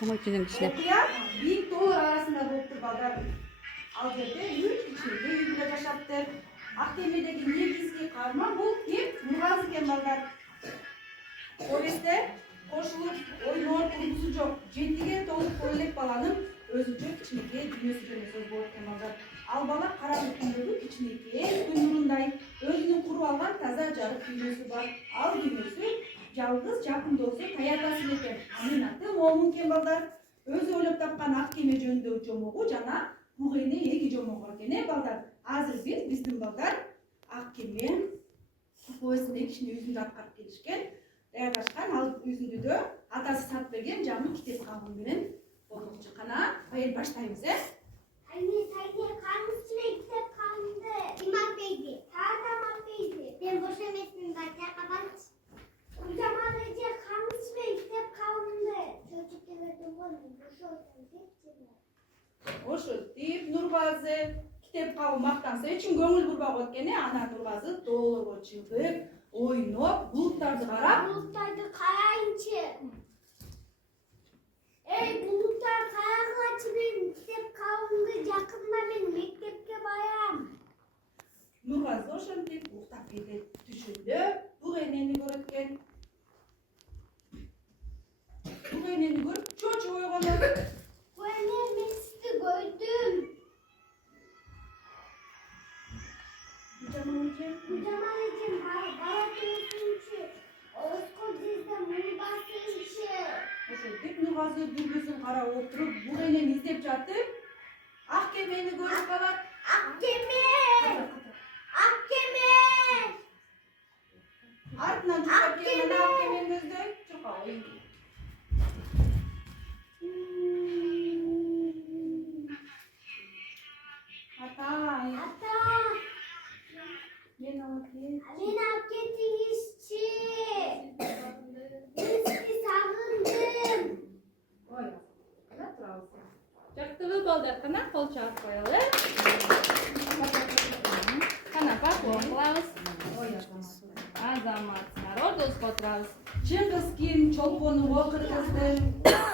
Чоңойтудун кичилеп. Окуя бир тоо арасында болуптур балдар. Ал жерде 3 киши үйдө жашаптыр. Актемирдеги негизги каарман бул ким? Нургазы экен балдар. Повестте кошулуп ойноор курбусу жок, жетиге толук бой элек баланын өзүнчө кичинекей дүйнөсү деген сөз болот экен балдар. Ал бала караңгы түндөгү кичинекей күн нурундай өзүнүн куруп алган таза жарык дүйнөсү бар. Ал дүйнөсү жалгыз жакындоосу таягасы экен. Анын аты момун экен балдар. Өзү ойлоп тапкан ак кеме жөнүндөгү жомогу жана буг эне эки жомогу экен балдар. Азыр биздин балдар ак кеме повестине кичине үзүндү аткарып келишкен. Даярдашкан ал үзүндүдө атасы сатып берген жаңы китеп калым менен болмокчу. Кана баштайбыз, Anne, kalmışsın kitap kaldı. İmam Bey'di. Tamam Bey'di. Ben boş emektim zaten kapat. Kocaman Ece kalmışsın kitap kaldı. Çocuk yemedim onu. Boş olsun. Ошо тип Нурбазы китеп кабыл мактанса үчүн көңүл бурбак экен. Ана Нурбазы тоолорго чыгып, ойноп, булуттарды карап, Bulutlarda karayınçı. Ey bulutlar karagılaçı benim kitap kaldı. Yakında ben mektepke bayam. Нурбазы ошентип уктап кетет. Түшүндө буг энени көрөт экен. Буг энени көрүп чочуп ойгонот. Bu annem ben sizi gördüm. Жаман экен. Kocaman Ece'm bana diyorsunçu. Oğuzkol dizden bunu basınçı. Ошентип Нурбазы дүрбүсүн карап отуруп буг энени издеп жатып, ак кемени көрүп калат. Akkeme! Akkeme! Артынан чуркап келген ак кемени көздөй чуркап ойнойт. Атаай, Ata! мен алып кел. Ben akketin işçi. Eski sarıldım. Ой, кана турабыз. Жактыбы балдар, кана кол чаап коелу. Кана поклон кылабыз. Ой, Азамат. Азамат. Ордубузга отурабыз. Чыңгыз ким чолпонуго кыргызды.